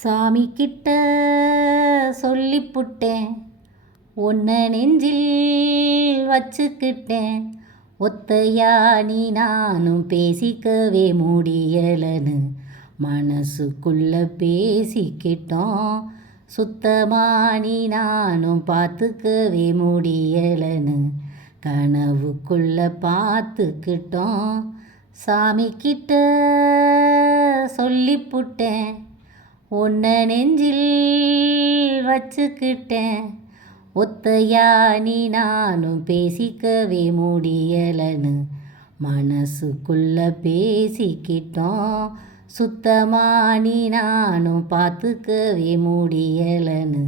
சாமி கிட்ட சொல்லிப்புட்டேன். உன்னை நெஞ்சில் வச்சுக்கிட்டேன். ஒத்தையா நீ நானும் பேசிக்கவே முடியலன்னு மனசுக்குள்ள பேசிக்கிட்டோம். சுத்தமா நீ நானும் பார்த்துக்கவே முடியலன்னு கனவுக்குள்ள பார்த்துக்கிட்டோம் சாமி கிட்ட சொல்லிப்புட்டேன். உன்னை நெஞ்சில் வச்சுக்கிட்டேன். ஒத்தையா நீ நானும் பேசிக்கவே முடியலன்னு மனசுக்குள்ள பேசிக்கிட்டோம். சுத்தமா நீ நானும் பார்த்துக்கவே முடியலன்னு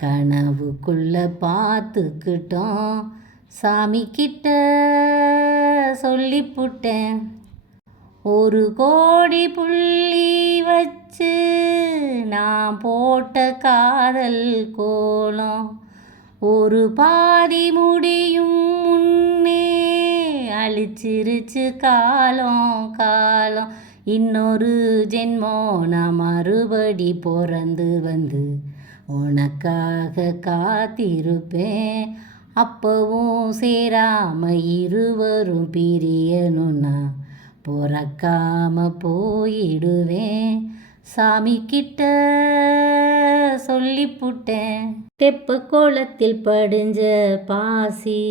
கனவுக்குள்ள பார்த்துக்கிட்டோம் சாமி கிட்ட சொல்லிப்புட்டேன். ஒரு கோடி புள்ளி போட்ட காதல் கோலம் ஒரு பாதி முடியும் முன்னே அழிச்சிருச்சு காலம் காலம். இன்னொரு ஜென்மோ நான் மறுபடி பிறந்து வந்து உனக்காக காத்திருப்பேன். அப்பவும் சேராம இருவரும் பிரியணும்னா பிறக்காம போயிடுவேன். சாமி கிட்ட சொல்லிப்புட்டேன். தெப்ப கோலத்தில் படிஞ்ச பாசி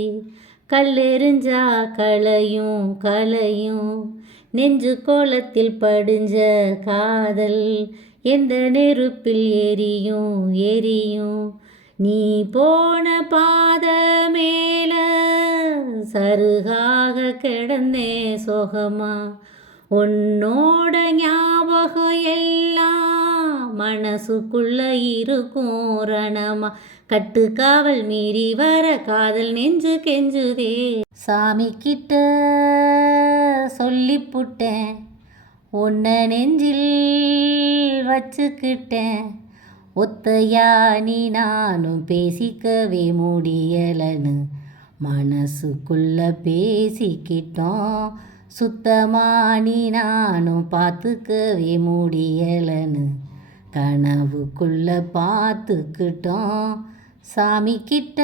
கல்லெறிஞ்சா களையும் களையும். நெஞ்சு கோலத்தில் படிஞ்ச காதல் எந்த நெருப்பில் எரியும் எரியும். நீ போன பாத மேல சருகாக கிடந்தே சோகமா. உன்னோட ஞாபகம் எல்லாம் மனசுக்குள்ள இருக்கும் ரணமா கட்டுக்காவல் மீறி வர காதல் நெஞ்சு கெஞ்சுதே. சாமி கிட்ட சொல்லிப்புட்டேன் உன்னை நெஞ்சில் வச்சுக்கிட்டேன். ஒத்தையா நீ நானும் பேசிக்கவே முடியலன்னு மனசுக்குள்ள பேசிக்கிட்டோம். சுத்தமா நீ நானும் பார்த்துக்கவே முடியலன்னு கனவுக்குள்ள பார்த்துக்கிட்டோம். சாமி கிட்ட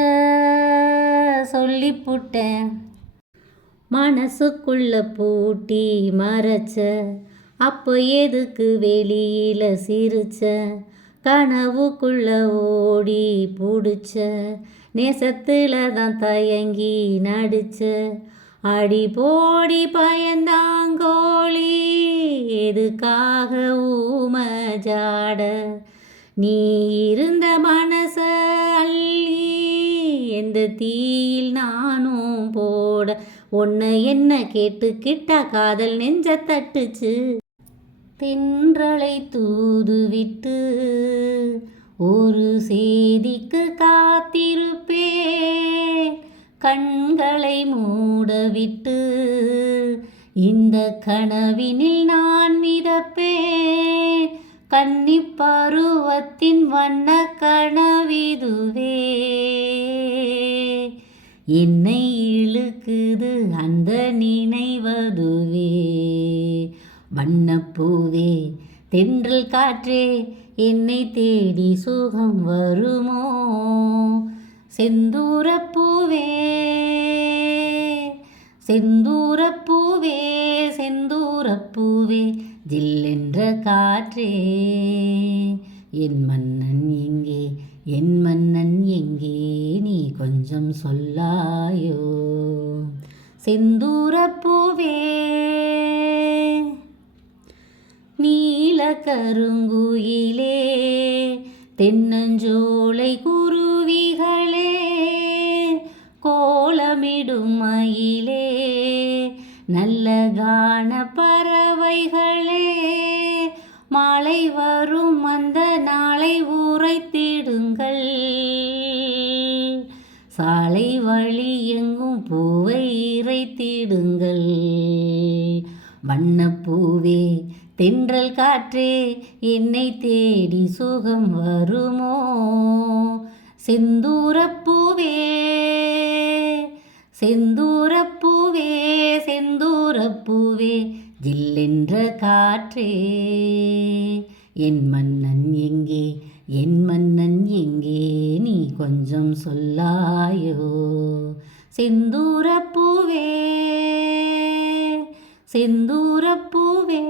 சொல்லிப்புட்டேன். மனசுக்குள்ள பூட்டி மறைச்ச அப்போ எதுக்கு வெளியில சிரிச்ச? கனவுக்குள்ள ஓடி பிடிச்ச நேசத்துல தான் தயங்கி நடிச்ச. அடி போடி பயந்தாங்கோழி எதுக்காக ஊமை பாட நீ இருந்த மனச அள்ளி எந்த தீயில் நானும் போட ஒன்று என்ன கேட்டு கிட்டா காதல் நெஞ்ச தட்டுச்சு. தென்றலை தூதுவிட்டு ஒரு செய்திக்கு காத்திருப்பே கண்களை மூடவிட்டு இந்த கனவினில் நான் மிதப்பேன். கன்னி பருவத்தின் வண்ண கனவிதுவே. என்னை இழுக்குது அந்த நினைவதுவே. வண்ணப்பூவே தென்றல் காற்றே என்னை தேடி சுகம் வருமோ? செந்தூரப்பூவே. செந்தூரப்பூவே செந்தூரப்பூவே ஜில்லென்ற காற்றே. என் மன்னன் எங்கே என் மன்னன் எங்கே நீ கொஞ்சம் சொல்லாயோ. செந்தூரப்பூவே நீல கருங்குயிலே தென்னஞ்சோலை குருவிகளே கோலமிடும் மயிலே நல்ல கான பறவைகளே மாலை வரும் அந்த நாளை உரைத்திடுங்கள். சாலை வழி எங்கும் பூவை இறைத்திடுங்கள். வண்ணப்பூவே தென்றல் காற்றே என்னை தேடி சுகம் வருமோ? செந்தூரப்பூவே செந்தூரப்பூவே செந்தூரப்பூவே ஜில்லென்ற காற்றே. என் மன்னன் எங்கே என் மன்னன் எங்கே நீ கொஞ்சம் சொல்லாயோ. செந்தூரப்பூவே செந்தூரப்பூவே